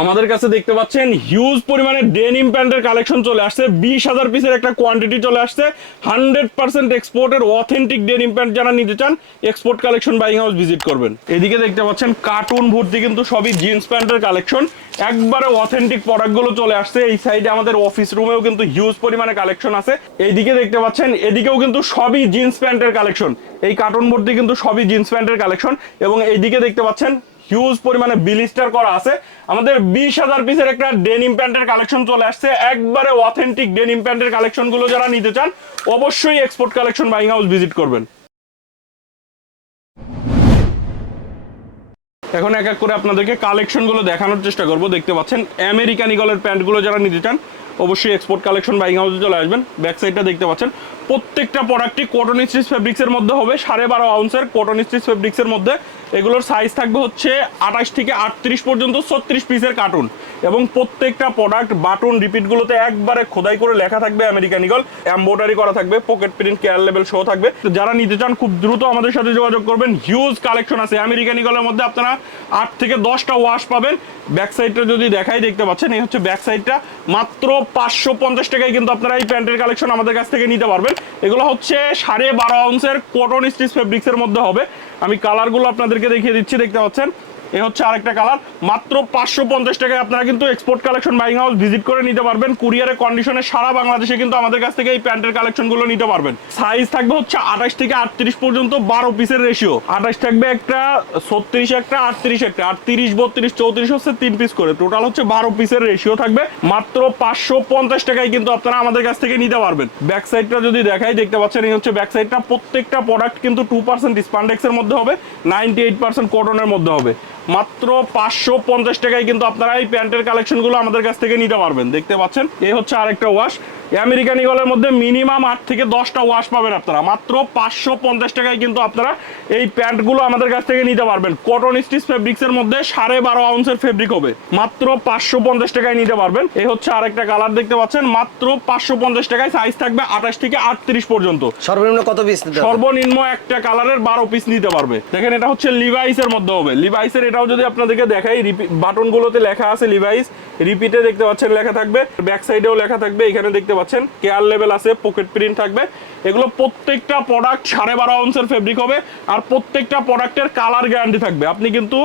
আমাদের কাছে দেখতে পাচ্ছেন হিউজ পরিমাণে ডেনিম প্যান্টের কালেকশন চলে আসছে। 20,000 পিসের একটা কোয়ান্টিটি চলে আসছে। 100% এক্সপোর্টের অথেন্টিক ডেনিম প্যান্ট যারা নিতে চান export collection buying house visit করবেন। এদিকে দেখতে পাচ্ছেন কার্টুন ভর্তি কিন্তু সবই জিন্স প্যান্টের কালেকশন, একবারে অথেন্টিক প্রোডাক্টগুলো চলে আসছে। এই সাইডে আমাদের অফিস রুমেও কিন্তু হিউজ পরিমাণে কালেকশন আছে। এইদিকে দেখতে পাচ্ছেন এদিকেও কিন্তু সবই জিন্স প্যান্টের কালেকশন। এই কার্টুন ভর্তি কিন্তু সবই জিন্স প্যান্টের কালেকশন এবং এইদিকে দেখতে পাচ্ছেন হিউজ পরিমাণে বিলিস্টার করা আছে। আমাদের 20,000 পিসের একটা ডেনিম প্যান্টের কালেকশন চলে আসছে। একবারে অথেন্টিক ডেনিম প্যান্টের কালেকশন গুলো যারা নিতে চান অবশ্যই export collection buying house visit করবেন। এখন এক এক করে আপনাদেরকে কালেকশন গুলো দেখানোর চেষ্টা করব। দেখতে পাচ্ছেন আমেরিকান ইগলের প্যান্ট গুলো যারা নিতে চান অবশ্যই এক্সপোর্ট কালেকশন বাইং হাউসে চলে আসবেন। ব্যাক সাইডটা দেখতে পাচ্ছেন প্রত্যেকটা প্রোডাক্টই কটন স্টিচ ফেব্রিক্সের মধ্যে হবে। 12.5 আউন্সের কটন স্টিচ ফেব্রিক্সের মধ্যে। এগুলোর সাইজ থাকবে হচ্ছে 28 থেকে 38 পর্যন্ত 36 পিসের কার্টুন এবং প্রত্যেকটা প্রোডাক্ট বাটন রিপিটগুলোতে একবারে খোদাই করে লেখা থাকবে আমেরিকান ইগল, এমব্রয়ডারি করা থাকবে, pocket print care level show থাকবে। যারা নিতে চান খুব দ্রুত আমাদের সাথে যোগাযোগ করবেন। হিউজ কালেকশন আছে আমেরিকান ইগলের মধ্যে। আপনারা 8 থেকে 10টা ওয়াশ পাবেন। ব্যাক সাইডটা যদি দেখাই দেখতে পাচ্ছেন এই হচ্ছে ব্যাক সাইডটা। মাত্র 550 টাকায় কিন্তু আপনারা এই প্যান্টের কালেকশন আমাদের কাছ থেকে নিতে পারবেন। এগুলো হচ্ছে 12.5 আউন্সের কটন স্টিচ ফেব্রিক্সের মধ্যে হবে। আমি কালারগুলো আপনাদেরকে দেখিয়ে দিচ্ছি। দেখতে পাচ্ছেন এই হচ্ছে আরেকটা কালার। মাত্র 550 টাকায় আপনারা কিন্তু export collection buying house visit করে নিতে পারবেন। কুরিয়ারের কন্ডিশনে সারা বাংলাদেশে কিন্তু আমাদের কাছ থেকে এই প্যান্টের কালেকশনগুলো নিতে পারবেন। সাইজ থাকবে হচ্ছে 28 থেকে 38 পর্যন্ত 12 পিসের রেশিও। 28 থাকবে একটা, 36 একটা, 38 একটা, আর 30, 32, 34 হচ্ছে 3 পিস করে। টোটাল হচ্ছে 12 পিসের রেশিও থাকবে। মাত্র 550 টাকায় কিন্তু আপনারা আমাদের কাছ থেকে নিতে পারবেন। ব্যাক সাইডটা যদি দেখাই দেখতে পাচ্ছেন এই হচ্ছে ব্যাক সাইডটা। প্রত্যেকটা প্রোডাক্ট কিন্তু 2% স্পান্ডেক্সের মধ্যে হবে, 98% কটনের মধ্যে হবে। মাত্র 550 টাকায় কিন্তু আপনারা এই প্যান্টের কালেকশনগুলো আমাদের কাছ থেকে নিতে পারবেন। দেখতে পাচ্ছেন এই হচ্ছে আরেকটা ওয়াশ। আমেরিকান ইগলের মধ্যে মিনিমাম 8 থেকে 10টা ওয়াশ পাবেন আপনারা। মাত্র 550 টাকায় কিন্তু আপনারা এই প্যান্টগুলো আমাদের কাছ থেকে নিতে পারবেন। কটন স্টিচ ফেব্রিক্সের মধ্যে 12.5 আউন্সের ফেব্রিক হবে। মাত্র 550 টাকায় নিতে পারবেন। এই হচ্ছে আরেকটা কালার দেখতে পাচ্ছেন। মাত্র 550 টাকায় সাইজ থাকবে 28 থেকে 38 পর্যন্ত। সর্বনিম্ন কত পিস? সর্বনিম্ন একটা কালারের 12 পিস নিতে পারবে। দেখেন এটা হচ্ছে লিভাইসের মধ্যে হবে। লিভাইসের এটাও যদি আপনাদেরকে দেখাই, বাটনগুলোতে লেখা আছে লিভাইস, রিপিটে দেখতে পাচ্ছেন লেখা থাকবে, ব্যাক সাইডেও লেখা থাকবে। এখানে দেখতে পাচ্ছেন কেয়ার লেভেল আছে, পকেট প্রিন্ট থাকবে। এগুলো প্রত্যেকটা প্রোডাক্ট 12.5 আউন্সের ফেব্রিক হবে আর প্রত্যেকটা প্রোডাক্টের কালার গ্যারান্টি থাকবে। আপনি কিন্তু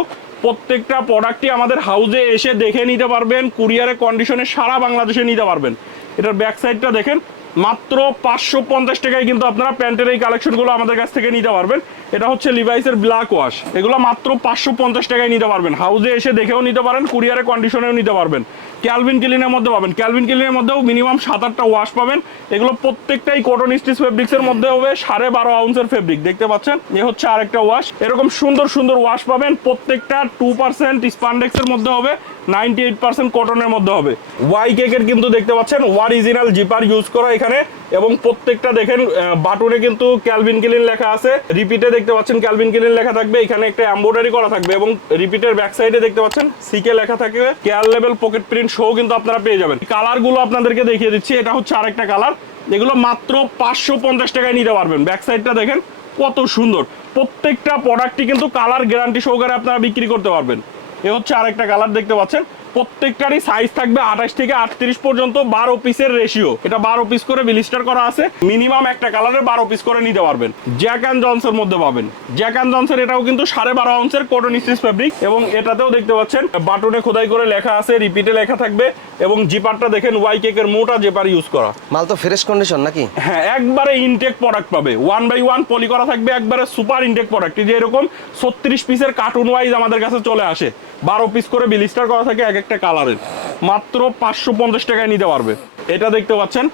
প্রত্যেকটা প্রোডাক্টই আমাদের হাউসে এসে দেখে নিতে পারবেন। কুরিয়ারের কন্ডিশনে সারা বাংলাদেশে নিতে পারবেন। এটার ব্যাক সাইডটা দেখেন। মাত্র 550 টাকায় কিন্তু আপনারা প্যান্টের এই কালেকশনগুলো আমাদের কাছ থেকে নিতে পারবেন। এটা হচ্ছে লিভাইসের ব্ল্যাক ওয়াশ। এগুলো মাত্র 550 টাকায় নিতে পারবেন। হাউসে এসে দেখেও নিতে পারেন, কুরিয়ারের কন্ডিশনেও নিতে পারবেন। ক্যালভিন ক্লিনের মধ্যে পাবেন। ক্যালভিন ক্লিনের মধ্যেও মিনিমাম 7-8টা ওয়াশ পাবেন। এগুলো প্রত্যেকটাই কটন স্টিচ ফেব্রিক্সের মধ্যে হবে। 12.5 আউন্সের ফেব্রিক দেখতে পাচ্ছেন। এ হচ্ছে আরেকটা ওয়াশ। এরকম সুন্দর সুন্দর ওয়াশ পাবেন। প্রত্যেকটা 2% স্পান্ডেক্সের মধ্যে হবে, 98% কটনের মধ্যে হবে। ওয়াই কেকের কিন্তু দেখতে পাচ্ছেন অরিজিনাল জিপার ইউজ করা এখানে এবং প্রত্যেকটা দেখেন বাটনে কিন্তু ক্যালভিন ক্লিন লেখা আছে। রিপিটে দেখতে পাচ্ছেন ক্যালভিন ক্লিন লেখা থাকবে। এখানে একটা এমব্রয়ডারি করা থাকবে এবং রিপিটের ব্যাক সাইডে দেখতে পাচ্ছেন সিকে লেখা থাকবে। Care level pocket print show কিন্তু আপনারা পেয়ে যাবেন। কালারগুলো আপনাদেরকে দেখিয়ে দিচ্ছি। এটা হচ্ছে আরেকটা কালার। এগুলো মাত্র 550 টাকায় নিতে পারবেন। ব্যাক সাইডটা দেখেন কত সুন্দর। প্রত্যেকটা প্রোডাক্টই কিন্তু কালার গ্যারান্টি সহকারে আপনারা বিক্রি করতে পারবেন। এ হচ্ছে আরেকটা কালার দেখতে পাচ্ছেন। প্রত্যেকটারই সাইজ থাকবে 28 থেকে 38 পর্যন্ত, 12 পিসের রেশিও। এটা 12 পিস করে বিলিস্টার করা আছে। মিনিমাম একটা কালারের 12 পিস করে নিতে পারবেন। জ্যাক অ্যান্ড জনসের মধ্যে পাবেন। জ্যাক অ্যান্ড জনসের এটাও কিন্তু 12.5 আউন্সের কটন স্টিচ ফেব্রিক এবং এটাতেও দেখতে পাচ্ছেন বাটনে খোদাই করে লেখা আছে, রিপিটে লেখা থাকবে এবং জিপারটা দেখেন ওয়াই কেকের মোটা জিপার ইউজ করা। মাল তো ফ্রেশ কন্ডিশন নাকি? হ্যাঁ, একবারে ইনটেক প্রোডাক্ট পাবে। 1/1 পলি করা থাকবে, একবারে সুপার ইনটেক প্রোডাক্ট। যে এরকম 36 পিসের কার্টুন ওয়াইজ আমাদের কাছে চলে আসে। 12 পিস করে বিলিস্টার করা থাকে এক একটা কালারের। মাত্র 550 টাকায় নিতে পারবে। এটা দেখতে পাচ্ছেন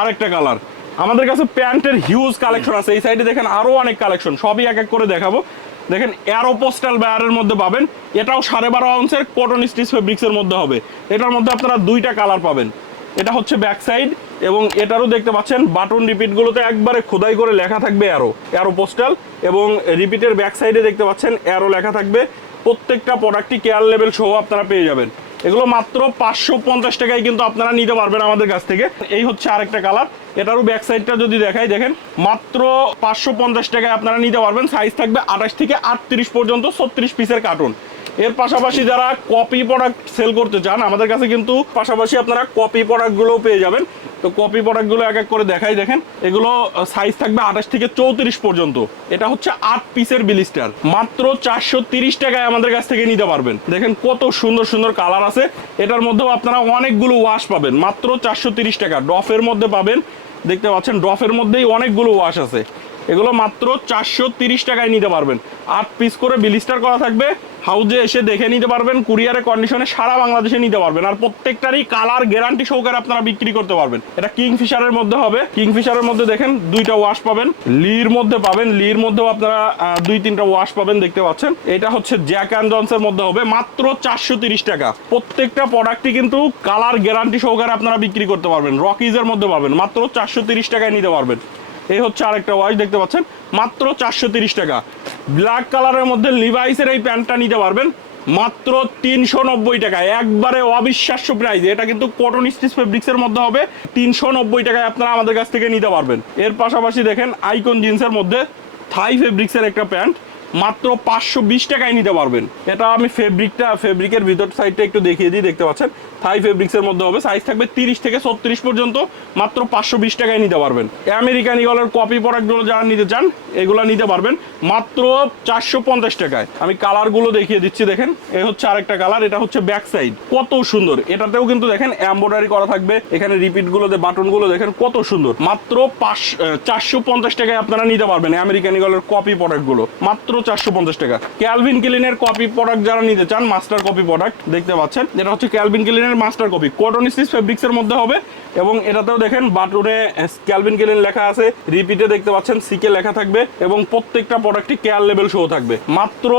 আরেকটা কালার। আমাদের কাছে প্যান্টের হিউজ কালেকশন আছে। এই সাইডে দেখেন আরো অনেক কালেকশন, সবই এক এক করে দেখাবো। দেখেন অ্যারোপোস্টাল বায়ারের মধ্যে পাবেন। এটাও 12.5 আউন্সের কটন স্টিচ ফেব্রিক্সের মধ্যে হবে। এটার মধ্যে আপনারা 2টা কালার পাবেন। এটা হচ্ছে ব্যাক সাইড এবং এটারও দেখতে পাচ্ছেন বাটন রিপিটগুলোতে একবারে খোদাই করে লেখা থাকবে অ্যারোপোস্টাল এবং রিপিটের ব্যাক সাইডে দেখতে পাচ্ছেন অ্যারো লেখা থাকবে। প্রত্যেকটা প্রোডাক্টই কেয়ার লেভেল সহ আপনারা পেয়ে যাবেন। এগুলো মাত্র 550 টাকায় কিন্তু আপনারা নিতে পারবেন আমাদের কাছ থেকে। এই হচ্ছে আরেকটা কালার। এটারও ব্যাক সাইডটা যদি দেখাই দেখেন মাত্র 550 টাকায় আপনারা নিতে পারবেন। সাইজ থাকবে 28 থেকে 38 পর্যন্ত, 36 পিসের কার্টুন। এর পাশাপাশি যারা কপি প্রোডাক্ট সেল করতে চান আমাদের কাছে কিন্তু পাশাপাশি আপনারা কপি প্রোডাক্টগুলোও পেয়ে যাবেন। তো কপি প্রোডাক্টগুলো এক এক করে দেখাই। দেখেন এগুলো সাইজ থাকবে 28 থেকে 34 পর্যন্ত। এটা হচ্ছে 8 পিসের ব্লিস্টার, মাত্র 430 টাকায় আমাদের কাছ থেকে নিতে পারবেন। দেখেন কত সুন্দর সুন্দর কালার আছে। এটার মধ্যেও আপনারা অনেকগুলো ওয়াশ পাবেন, মাত্র 430 টাকা। ডফের মধ্যে পাবেন, দেখতে পাচ্ছেন ডফের মধ্যেই অনেকগুলো ওয়াশ আছে। এগুলো মাত্র 430 টাকায় নিতে পারবেন। 8 পিস করে ব্লিস্টার করা থাকবে। হাউজে এসে দেখে নিতে পারবেন, কুরিয়ারে কন্ডিশনে সারা বাংলাদেশে নিতে পারবেন। আর প্রত্যেকটারই কালার গ্যারান্টি সহকারে আপনারা বিক্রি করতে পারবেন। এটা কিংফিশারের মধ্যে হবে। কিংফিশারের মধ্যে দেখেন 2টা ওয়াশ পাবেন, লির মধ্যে পাবেন, লির মধ্যেও আপনারা 2-3টা ওয়াশ পাবেন, দেখতে পাচ্ছেন। এটা হচ্ছে জ্যাক অ্যান্ড জনসের মধ্যে হবে, মাত্র 430 টাকা। প্রত্যেকটা প্রোডাক্টই কিন্তু কালার গ্যারান্টি সহকারে আপনারা বিক্রি করতে পারবেন। রকিজের মধ্যে পাবেন, মাত্র 430 টাকায় নিতে পারবেন। এই হচ্ছে আরেকটা ওয়াশ, দেখতে পাচ্ছেন, মাত্র 430 টাকা। ব্ল্যাক কালারের মধ্যে লিভাইসের এই প্যান্টটা নিতে পারবেন মাত্র 390 টাকায়, একবারে অবিশ্বাস্য প্রাইস। এটা কিন্তু কটন স্টিচ ফেব্রিক্সের মধ্যে হবে, 390 টাকায় আপনারা আমাদের কাছ থেকে নিতে পারবেন। এর পাশাপাশি দেখেন আইকন জিন্সের মধ্যে থাই ফেব্রিক্সের একটা প্যান্ট, মাত্র 520 টাকায় নিতে পারবেন। এটা আমি ফেব্রিকের ভিতর সাইডটা একটু দেখিয়ে দিই, দেখতে পাচ্ছেন থাই ফেব্রিক্সের মধ্যে হবে। সাইজ থাকবে 30 থেকে 36 পর্যন্ত, মাত্র 520 টাকায় নিতে পারবেন। আমেরিকান ইগলের কপি প্রোডাক্টগুলো যারা নিতে চান এগুলো নিতে পারবেন মাত্র 450 টাকায়। আমি কালারগুলো দেখিয়ে দিচ্ছি, দেখেন এই হচ্ছে আরেকটা কালার। এটা হচ্ছে ব্যাক সাইড, কত সুন্দর। এটাতেও কিন্তু দেখেন এমব্রয়ডারি করা থাকবে। এখানে রিপিটগুলোতে বাটনগুলো দেখেন কত সুন্দর। মাত্র 450 টাকায় আপনারা নিতে পারবেন আমেরিকান ইগলের কপি প্রোডাক্টগুলো, মাত্র 450 টাকা। ক্যালভিন ক্লিনের কপি প্রোডাক্ট যারা নিতে চান, মাস্টার কপি প্রোডাক্ট দেখতে পাচ্ছেন। এটা হচ্ছে ক্যালভিন ক্লিনের মাস্টার কপি, কটন স্টিচ ফেব্রিক্সের মধ্যে হবে। এবং এটাতেও দেখেন বাটনে ক্যালভিন ক্লিন লেখা আছে, রিপিটে দেখতে পাচ্ছেন সিকে লেখা থাকবে, এবং প্রত্যেকটা প্রোডাক্টই কেয়ার লেভেল শো থাকবে। মাত্র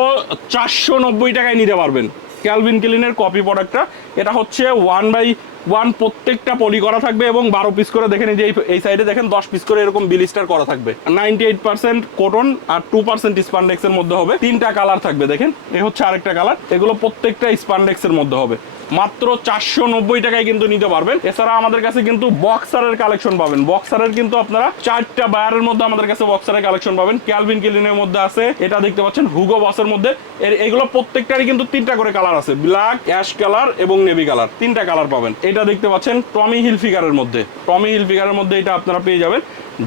490 টাকায় নিতে পারবেন ক্যালভিন ক্লিনের কপি প্রোডাক্টটা। এটা হচ্ছে 1/1 প্রত্যেকটা পলি করা থাকবে, এবং 12 পিস করে দেখেন এই সাইডে দেখেন 10 পিস করে এরকম ব্লিস্টার করা থাকবে। 98% কটন আর 2% স্পান্ডেক্সের মধ্যে হবে। 3টা কালার থাকবে, দেখেন এই হচ্ছে আরেকটা কালার। এগুলো প্রত্যেকটা স্পান্ডেক্সের মধ্যে হবে। মাত্র 490 টাকায় কিন্তু নিতে পারবেন। এছাড়া আমাদের কাছে কিন্তু বক্সারের কালেকশন পাবেন। বক্সারের কিন্তু আপনারা 4টা বায়ারের মধ্যে আমাদের কাছে বক্সারের কালেকশন পাবেন। ক্যালভিন ক্লিনের মধ্যে আছে, এটা দেখতে পাচ্ছেন হুগো বসের মধ্যে। এগুলো প্রত্যেকটারই কিন্তু 3টা করে কালার আছে, ব্ল্যাক, অ্যাশ কালার এবং নেভি কালার, 3টা কালার পাবেন। এটা দেখতে পাচ্ছেন টমি হিলফিগারের মধ্যে, টমি হিলফিগারের মধ্যে এটা আপনারা পেয়ে যাবেন।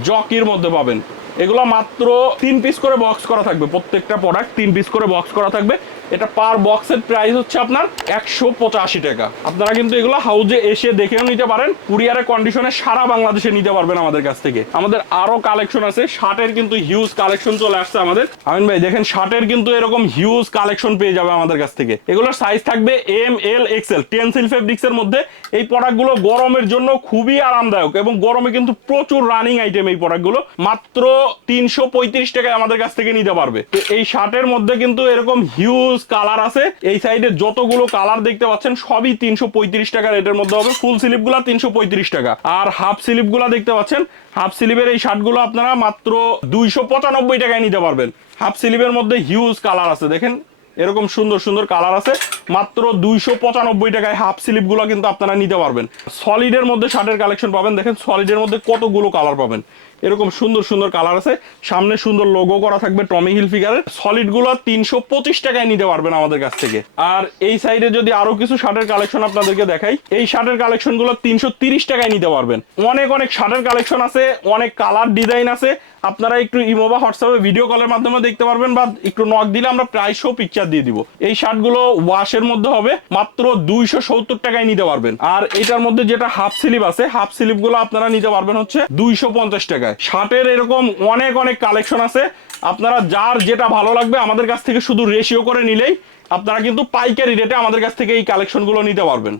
জকির মধ্যে পাবেন। এগুলো মাত্র 3 পিস করে বক্স করা থাকবে, প্রত্যেকটা প্রোডাক্ট 3 পিস করে বক্স করা থাকবে। এটা পার বক্সের প্রাইস হচ্ছে আপনার 185 টাকা। আপনারা কিন্তু এগুলো হাউজে এসে দেখেও নিতে পারেন, কুরিয়ারের কন্ডিশনে সারা বাংলাদেশে নিতে পারবেন আমাদের কাছ থেকে। আমাদের আরো কালেকশন আছে, শার্টের কিন্তু হিউজ কালেকশন চলে আসছে আমাদের। আমিন ভাই দেখেন শার্টের কিন্তু এরকম হিউজ কালেকশন পেয়ে যাবে আমাদের কাছ থেকে। এগুলোর সাইজ থাকবে এম, এল, এক্সেল, টেনসিল ফেব্রিক্সের মধ্যে। এই প্রোডাক্টগুলো গরমের জন্য খুবই আরামদায়ক, এবং গরমে কিন্তু প্রচুর রানিং আইটেম এই প্রোডাক্টগুলো। মাত্র 335 টাকায় আমাদের কাছ থেকে নিতে পারবে। তো এই শার্টের মধ্যে কিন্তু এরকম হিউজ কালার আছে। এই সাইডে যতগুলো কালার দেখতে পাচ্ছেন সবই 335 টাকা রেটের মধ্যে হবে। ফুল স্লিপ গুলা 335 টাকা, আর হাফ স্লিপ গুলা দেখতে পাচ্ছেন, হাফ স্লিপের এই শার্টগুলো আপনারা মাত্র 295 টাকায় নিতে পারবেন। হাফ স্লিপের মধ্যে হিউজ কালার আছে, দেখেন এরকম সুন্দর সুন্দর কালার আছে। মাত্র 295 টাকায় হাফ স্লিপ গুলো কিন্তু আপনারা নিতে পারবেন। সলিডের মধ্যে শার্টের কালেকশন পাবেন, দেখেন সলিডের মধ্যে কতগুলো কালার পাবেন। এরকম সুন্দর সুন্দর কালার আছে, সামনে সুন্দর লোগো করা থাকবে টমি হিলফিগারের। সলিড গুলো 325 টাকায় নিতে পারবেন আমাদের কাছ থেকে। আর এই সাইডে যদি আরো কিছু শার্টের কালেকশন আপনাদেরকে দেখাই, এই শার্টের কালেকশন গুলো 330 টাকায় নিতে পারবেন। অনেক অনেক শার্টের কালেকশন আছে, অনেক কালার ডিজাইন আছে। আপনারা একটু ইমো বা হোয়াটসঅ্যাপে ভিডিও কলের মাধ্যমে দেখতে পারবেন, বা একটু নক দিলে আমরা প্রাইস সহ পিকচার দিয়ে দিব। এই শার্টগুলো ওয়াশের মধ্যে হবে, মাত্র 270 টাকায় নিতে পারবেন। আর এটার মধ্যে যেটা হাফ স্লিপ আছে, হাফ স্লিপ গুলো আপনারা নিতে পারবেন হচ্ছে 250 টাকায়। শার্টের এরকম অনেক অনেক কালেকশন আছে, আপনারা যার যেটা ভালো লাগবে আমাদের কাছ থেকে শুধু রেশিও করে নিলেই আপনারা কিন্তু পাইকারি রেটে আমাদের কাছ থেকে এই কালেকশনগুলো নিতে পারবেন।